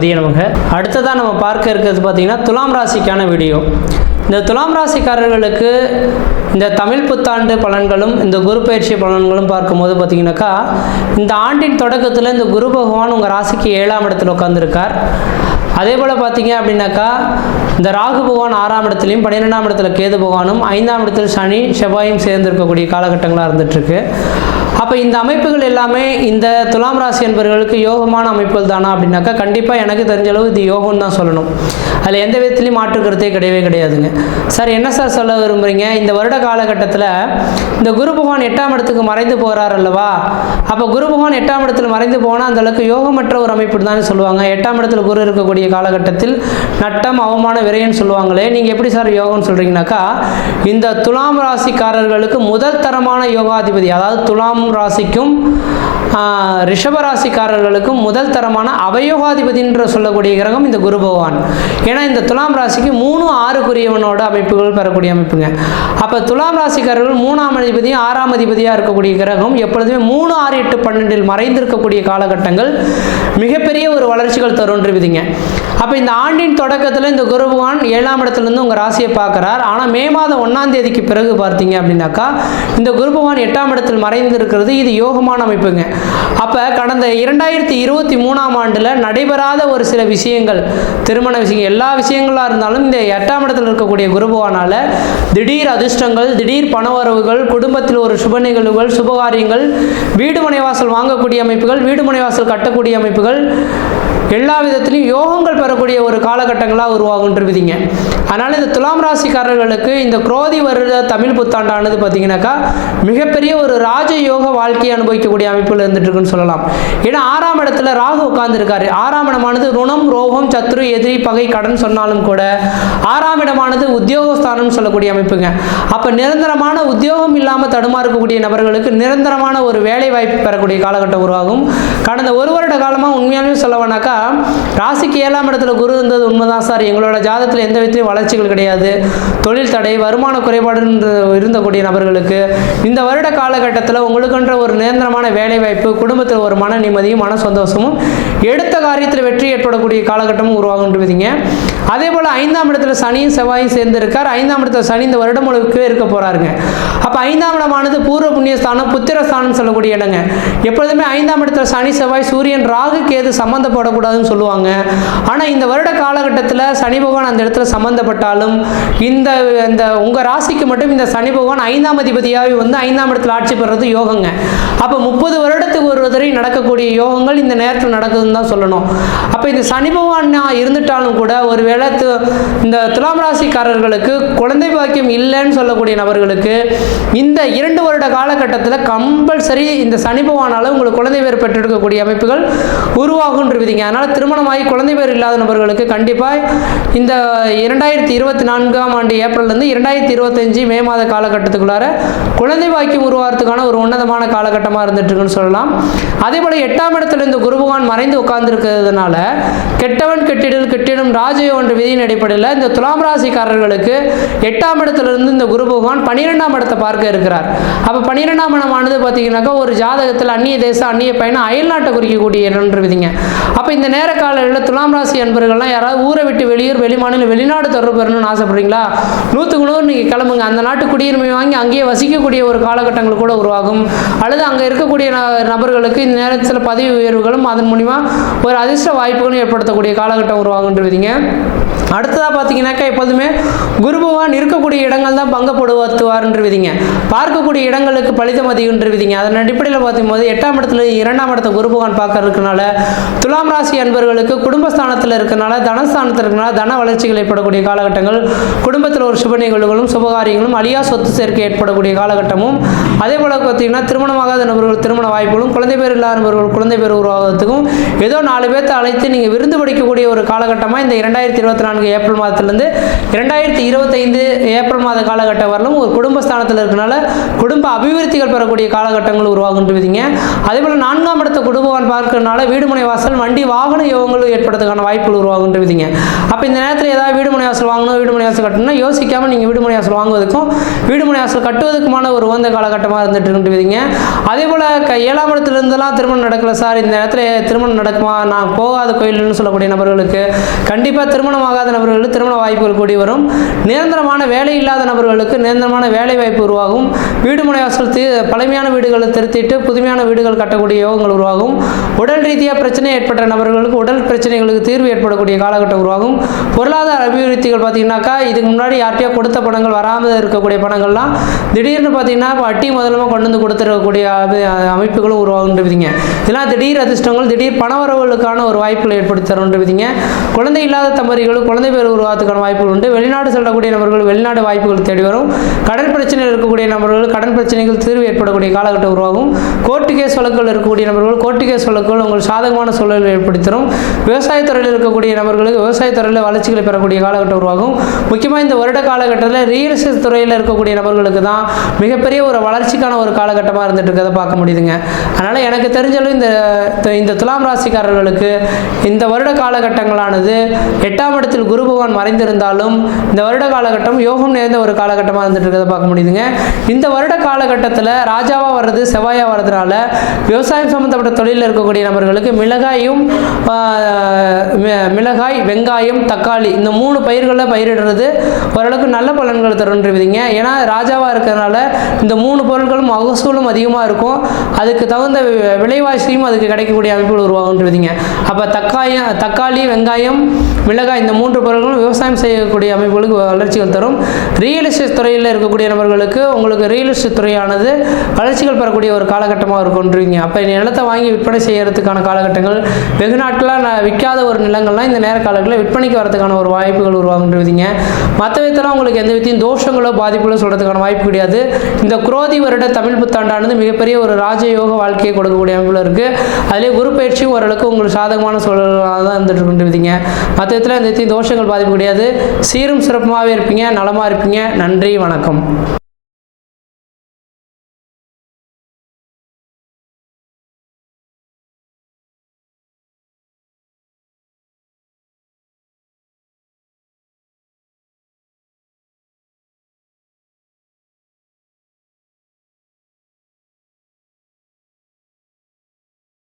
கணபதியே நமக. அடுத்ததாக நம்ம பார்க்க இருக்கிறது பார்த்திங்கன்னா துலாம் ராசிக்கான வீடியோ. இந்த துலாம் ராசிக்காரர்களுக்கு இந்த தமிழ் புத்தாண்டு பலன்களும் இந்த குரு பயிற்சி பலன்களும் பார்க்கும்போது பார்த்திங்கனாக்கா, இந்த ஆண்டின் தொடக்கத்தில் இந்த குரு பகவான் உங்கள் ராசிக்கு 7ஆம் இடத்தில் உட்காந்துருக்கார். அதே போல் பார்த்தீங்க அப்படின்னாக்கா, இந்த ராகு பகவான் 6ஆம் இடத்துலையும் 12ஆம் இடத்துல கேது பகவானும் 5ஆம் இடத்தில் சனி செவ்வாயும் சேர்ந்திருக்கக்கூடிய காலகட்டங்களாக இருந்துகிட்ருக்கு. அப்போ இந்த அமைப்புகள் எல்லாமே இந்த துலாம் ராசி என்பவர்களுக்கு யோகமான அமைப்புகள் தானா அப்படின்னாக்கா, கண்டிப்பாக எனக்கு தெரிஞ்சளவு இது யோகம்னு தான் சொல்லணும். அதில் எந்த விதத்துலையும் மாற்றுக்கிறதே கிடையாதுங்க. சார் என்ன சார் சொல்ல விரும்புகிறீங்க? இந்த வருட காலகட்டத்தில் இந்த குரு பகவான் 8ஆம் இடத்துக்கு மறைந்து போகிறார் அல்லவா? அப்போ குரு பகவான் 8ஆம் இடத்துல மறைந்து போனால் அந்தளவுக்கு யோகமற்ற ஒரு அமைப்பு தானே சொல்லுவாங்க. 8ஆம் இடத்துல குரு இருக்கக்கூடிய காலகட்டத்தில் நட்டம் அவமான விரைன்னு சொல்லுவாங்களே, நீங்கள் எப்படி சார் யோகம்னு சொல்கிறீங்கனாக்கா, இந்த துலாம் ராசிக்காரர்களுக்கு முதல் தரமான யோகாதிபதி, அதாவது துலாம் ராசிக்கும் ரிஷப ராசிக்காரர்களுக்கும் முதல் தரமான அவயோகாதிபதின்ற சொல்லக்கூடிய கிரகம் இந்த குரு பகவான். ஏன்னா இந்த துலாம் ராசிக்கு 3, 6 அமைப்புகள் பெறக்கூடிய அமைப்புங்க. அப்போ துலாம் ராசிக்காரர்கள் 3ஆம் அதிபதியும் 6ஆம் அதிபதியாக இருக்கக்கூடிய கிரகம் எப்பொழுதுமே 3, 6, 8, 12 மறைந்திருக்கக்கூடிய காலகட்டங்கள் மிகப்பெரிய ஒரு வளர்ச்சிகள் தருன்றுவிதிங்க. அப்போ இந்த ஆண்டின் தொடக்கத்தில் இந்த குரு பகவான் 7ஆம் இடத்துலேருந்து உங்கள் ராசியை பார்க்குறார். ஆனால் மே மாதம் 1ஆம் தேதிக்கு பிறகு பார்த்தீங்க அப்படின்னாக்கா, இந்த குரு பகவான் 8ஆம் இடத்தில் மறைந்து இருக்கிறது இது யோகமான அமைப்புங்க. அப்போ கடந்த 2023ஆம் ஆண்டில் நடைபெறாத ஒரு சில விஷயங்கள், திருமண விஷயங்கள், எல்லா விஷயங்களாக இருந்தாலும் இந்த 8ஆம் இடத்தில் இருக்கக்கூடிய குரு பகவானால் திடீர் அதிர்ஷ்டங்கள், திடீர் பணவரவுகள், குடும்பத்தில் ஒரு சுப நிகழ்வுகள், சுபகாரியங்கள், வீடு மனைவாசல் வாங்கக்கூடிய அமைப்புகள், வீடு மனைவாசல் கட்டக்கூடிய அமைப்புகள், எல்லா விதத்திலையும் யோகங்கள் பெறக்கூடிய ஒரு காலகட்டங்களாக உருவாகுன்றிருவிதிங்க. அதனால் இந்த துலாம் ராசிக்காரர்களுக்கு இந்த குரோதி வருட தமிழ் புத்தாண்டானது பார்த்தீங்கன்னாக்கா மிகப்பெரிய ஒரு ராஜயோக வாழ்க்கையை அனுபவிக்கக்கூடிய அமைப்பில் இருந்துட்டு இருக்குன்னு சொல்லலாம். ஏன்னா 6ஆம் இடத்துல ராகு உட்கார்ந்துருக்காரு. 6ஆம் இடமானது ருணம், ரோகம், சத்ரு, எதிரி, பகை, கடன் சொன்னாலும் கூட 6ஆம் இடமானது உத்தியோகஸ்தானம் சொல்லக்கூடிய அமைப்புங்க. அப்போ நிரந்தரமான உத்தியோகம் இல்லாமல் தடுமாறக்கூடிய நபர்களுக்கு நிரந்தரமான ஒரு வேலை வாய்ப்பு பெறக்கூடிய காலகட்டம் உருவாகும். கடந்த ஒரு வருட காலமாக உண்மையாலுமே சொல்லவேனாக்கா, ராசிக்கு 7ஆம் இடத்துல குரு இருந்தது உண்மைதான் சார், எங்களோட ஜாதகத்தில் எந்த விதத்திலும் வளர்ச்சிகள் கிடையாது, தொழில் தடை, வருமான குறைபாடு இருந்தக்கூடிய நபர்களுக்கு இந்த வருட காலகட்டத்தில் உங்களுக்குன்ற ஒரு நிரந்தரமான வேலை வாய்ப்பு, குடும்பத்தில் ஒரு மன நிம்மதியும் மன சந்தோஷமும், எடுத்த காரியத்தில் வெற்றி ஏற்படக்கூடிய காலகட்டமும் உருவாகுன்றீங்க. அதே போல் 5ஆம் இடத்துல சனியும் செவ்வாயும் சேர்ந்திருக்கார். 5ஆம் இடத்துல சனி இந்த வருடம் முழுக்கவே இருக்க போறாருங்க. அப்போ 5ஆம் இடமானது பூர்வ புண்ணியஸ்தானம், புத்திரஸ்தானம் சொல்லக்கூடிய இடங்க. எப்பொழுதுமே 5ஆம் இடத்துல சனி, செவ்வாய், சூரியன், ராகு, கேது சம்பந்தப்படக்கூடாதுன்னு சொல்லுவாங்க. ஆனால் இந்த வருட காலகட்டத்தில் சனி பகவான் அந்த இடத்துல சம்பந்தப்பட்டாலும் இந்த உங்கள் ராசிக்கு மட்டும் இந்த சனி பகவான் 5ஆம் அதிபதியாக வந்து 5ஆம் இடத்துல ஆட்சி பெறுறது யோகங்க. அப்போ 30 வருடத்துக்கு ஒரு தடவை நடக்கக்கூடிய யோகங்கள் இந்த நேரத்தில் நடக்குதுன்னு தான் சொல்லணும். அப்போ இந்த சனி பகவான் இருந்துட்டாலும் கூட ஒருவேளை இந்த துலாம் ராசிக்காரர்களுக்கு குழந்தை பாக்கியம் இல்லைன்னு சொல்லக்கூடிய நபர்களுக்கு இந்த 2 வருட காலகட்டத்தில் கம்பல்சரி இந்த சனி பகவானால் உங்களுக்கு குழந்தை பேர் பெற்றெடுக்கக்கூடிய அமைப்புகள் உருவாகுன்றிருவிதிங்க. அதனால் திருமணமாகி குழந்தை பேர் இல்லாத நபர்களுக்கு கண்டிப்பாக இந்த 2024ஆம் ஆண்டு ஏப்ரல்லேருந்து 2025 மே மாத காலகட்டத்துக்குள்ளார குழந்தை பாக்கியம் உருவாகிறதுக்கான ஒரு உன்னதமான காலகட்டமாக இருந்துட்டு இருக்குன்னு சொல்லலாம். அதே போல் 8ஆம் இடத்துல இந்த குரு பகவான் மறைந்து உட்கார்ந்துருக்கிறதுனால கெட்டவன் கெட்டிடும் ராஜயோக என்ற விதியின் அடிப்படையில் இந்த துலாம் ராசிக்காரர்களுக்கு 8ஆம் இடத்திலிருந்து இந்த குரு பகவான் 12ஆம் இடத்தை பார்க்க இருக்கிறார். அப்போ 12ஆம் இடமானது பார்த்தீங்கன்னாக்கா ஒரு ஜாதகத்தில் அந்நிய தேசம், அந்நிய பயணம், அயல்நாட்டை குறிக்கக்கூடிய இடம்ன்ற விதிங்க. அப்போ இந்த நேர காலையில் துலாம் ராசி அன்பர்கள்லாம் யாராவது ஊரை விட்டு வெளியூர், வெளிமாநிலம், வெளிநாடு தொடர்பு பெறணும்னு ஆசைப்படுறீங்களா? 100க்கு 100 நீங்கள் கிளம்புங்க. அந்த நாட்டு குடியுரிமை வாங்கி அங்கேயே வசிக்கக்கூடிய ஒரு காலகட்டங்கள் கூட உருவாகும். அல்லது அங்கே இருக்கக்கூடிய நபர்களுக்கு இந்த நேரத்தில் பதவி உயர்வுகளும் அதன் மூலிமா ஒரு அதிர்ஷ்ட வாய்ப்புகளும் ஏற்படுத்தக்கூடிய காலகட்டம் உருவாகுன்றவிதிங்க. அடுத்ததாக பார்த்தீங்கன்னாக்கா எப்போதுமே குரு பகவான் இருக்கக்கூடிய இடங்கள் தான் பங்கப்படுத்துவார்ன்றவிதிங்க. பார்க்கக்கூடிய இடங்களுக்கு பலிதம் அதிகன்றவிதிங்க. அதன் அடிப்படையில் பார்க்கும்போது 8ஆம் இடத்துல 2ஆம் இடத்தை குரு பகவான் பார்க்க இருக்கனால துலாம் ராசி அன்பர்களுக்கு குடும்பஸ்தானத்தில் இருக்கனால, தனஸ்தானத்தில் இருக்கனால தன வளர்ச்சிகள் ஏற்படக்கூடிய காலகட்டங்கள், குடும்பத்தில் ஒரு சுப நிகழ்வுகளும் சுபகாரியங்களும், அழியா சொத்து சேர்க்கை ஏற்படக்கூடிய காலகட்டமும், அதே போல் பார்த்தீங்கன்னா திருமணமாகாத நபர்கள் திருமண வாய்ப்புகளும், குழந்தை பேர் இல்லாத நபர்கள் குழந்தை பேர் உருவாகிறதுக்கும் ஏதோ 4 பேர்த்தை அழைத்து நீங்கள் விருந்து படிக்கக்கூடிய ஒரு காலகட்டமாக இந்த 2024 ஏப்ரல் மாதத்திலிருந்து 2025 ஏப்ரல் மாத காலகட்டம் வரலும் ஒரு குடும்பஸ்தானத்தில் இருக்கனால குடும்ப அபிவிருத்திகள் பெறக்கூடிய காலகட்டங்கள் உருவாகுன்றவிதிங்க. அதே போல் 4ஆம் இடத்தை குடும்பவான் பார்க்கறதுனால வீடு மனை வாசல், வண்டி வாகன யோகங்களும் ஏற்படுறதுக்கான வாய்ப்புகள் உருவாகுன்றீங்க. அப்போ இந்த நேரத்தில் ஏதாவது வீடு மனை வாசல் வாங்கணும், வீடு மனை வாசல் கட்டணும்னா யோசிக்காமல் நீங்கள் வீடு மனை வாசல் வாங்குவதற்கும் வீடு மனை வாசல் கட்டுவதற்குமான ஒரு உகந்த காலகட்டமாக இருந்துட்டு இருக்கின்றீங்க. அதே போல் 7ஆம் இடத்துலேருந்துலாம் திருமணம் நடக்கல சார், இந்த நேரத்தில் திருமணம் நடக்குமா, நான் போகாத கோயில்னு சொல்லக்கூடிய நபர்களுக்கு கண்டிப்பாக திருமணம் ஆகாத நபர்களுக்கு திருமண வாய்ப்புகள் கூடி வரும். நிரந்தரமான வேலை இல்லாத நபர்களுக்கு நிரந்தரமான வேலை வாய்ப்பு உருவாகும். வீடு மனை வாசல் பழமையான வீடுகளை திருத்திட்டு புதுமையான வீடுகள் கட்டக்கூடிய யோகங்கள் உருவாகும். உடல் ரீதியாக பிரச்சனை ஏற்பட்ட நபர்களுக்கு உடல் பிரச்சனைகளுக்கு தீர்வு ஏற்படக்கூடிய காலகட்டம் உருவாகும். பொருளாதார அபிவிருத்திகள் பார்த்தீங்கன்னாக்கா இதுக்கு முன்னாடி யார்கிட்டயோ கொடுத்த பணங்கள் வராமல் இருக்கக்கூடிய பணங்கள்லாம் திடீர்னு பார்த்தீங்கன்னா வட்டி முதலமாக கொண்டு வந்து கொடுத்துருக்கக்கூடிய அமைப்புகளும் உருவாகுன்றீங்க. இதெல்லாம் திடீர் அதிர்ஷ்டங்கள், திடீர் பணவரவுகளுக்கான ஒரு வாய்ப்புகளை ஏற்படுத்தி தருன்றீங்க. குழந்தை இல்லாத தம்பதிகளுக்கு குழந்தை பேர் உருவாக்குறதுக்கான வாய்ப்புகள் உண்டு. வெளிநாடு செல்லக்கூடிய நபர்கள் வெளிநாடு வாய்ப்புகள் தேடி வரும். கடன் பிரச்சனையில் இருக்கக்கூடிய நபர்கள் கடன் பிரச்சனைகள் தீர்வு ஏற்படக்கூடிய காலகட்டம் உருவாகும். கோர்ட்டு கேஸ் வழக்குகள் இருக்கக்கூடிய நபர்கள் கோர்ட்டு கேஸ் வழக்குகள் உங்கள் சாதகமான சூழலை ஏற்படுத்தி தரும். விவசாயத்துறையில் இருக்கக்கூடிய நபர்களுக்கு விவசாயத்துறையில் வளர்ச்சிகளை பெறக்கூடிய காலகட்டம் உருவாகும். முக்கியமாக இந்த வருட காலகட்டத்தில் ரியல் எஸ்டேட் துறையில் இருக்கக்கூடிய நபர்களுக்கு தான் மிகப்பெரிய ஒரு வளர்ச்சிக்கான ஒரு காலகட்டமாக இருந்துட்டு இருக்கிறத பார்க்க முடியுதுங்க. அதனால் எனக்கு தெரிஞ்சாலும் இந்த துலாம் ராசிக்காரர்களுக்கு இந்த வருட காலகட்டங்களானது 8ஆம் இடத்தில் குரு பகவான் மறைந்திருந்தாலும் இந்த வருட காலகட்டம் யோகம் நிறைந்த ஒரு காலகட்டமாக இருந்துட்டு இருக்கிறத பார்க்க முடியுதுங்க. இந்த வருட காலகட்டத்தில் ராஜாவாக வர்றது செவ்வாயாக வர்றதுனால விவசாயம் சம்மந்தப்பட்ட தொழிலில் இருக்கக்கூடிய நபர்களுக்கு மிளகாய், வெங்காயம், தக்காளி இந்த 3 பயிர்களில் பயிரிடுறது ஓரளவுக்கு நல்ல பலன்கள் தருன்றீங்க. ஏன்னா ராஜாவாக இருக்கிறதுனால இந்த 3 பொருட்களும் மகசூலும் அதிகமாக இருக்கும். அதுக்கு தகுந்த விலைவாசியும் அதுக்கு கிடைக்கக்கூடிய அமைப்புகள் உருவாகுன்றீங்க. அப்போ தக்காளி, வெங்காயம், மிளகாய் இந்த 3 பொருட்களும் விவசாயம் செய்யக்கூடிய அமைப்புகளுக்கு வளர்ச்சிகள் தரும். ரியல் எஸ்டேட் துறையில் இருக்கக்கூடிய நபர்களுக்கு உங்களுக்கு ரியல் எஸ்டேட் துறையானது வளர்ச்சிகள் பெறக்கூடிய ஒரு காலகட்டமாக இருக்குன்றீங்க. அப்போ நிலத்தை வாங்கி விற்பனை செய்யறதுக்கான காலகட்டங்கள், வெகு நாட்களாக விற்காத ஒரு நிலங்கள்லாம் இந்த நேர காலங்களில் விற்பனைக்கு வரதுக்கான ஒரு வாய்ப்புகள் உருவாகுன்றீங்க. மற்ற விதத்தில் உங்களுக்கு எந்த விதத்தையும் தோஷங்களோ பாதிப்புகளோ சொல்கிறதுக்கான வாய்ப்பு கிடையாது. இந்த குரோதி வருட தமிழ் புத்தாண்டானது மிகப்பெரிய ஒரு ராஜயோக வாழ்க்கையை கொடுக்கக்கூடிய அமைப்பில் இருக்குது. அதிலே குரு பயிற்சியும் ஓரளவுக்கு உங்களுக்கு சாதகமான சூழலாக தான் இருந்துட்டு இருக்கின்றீங்க. மற்ற விதத்தில் எந்த விதத்தையும் தோஷங்கள் பாதிப்பு கிடையாது. சீரும் சிறப்புமாகவே இருப்பீங்க, நலமாக இருப்பீங்க. நன்றி, வணக்கம்.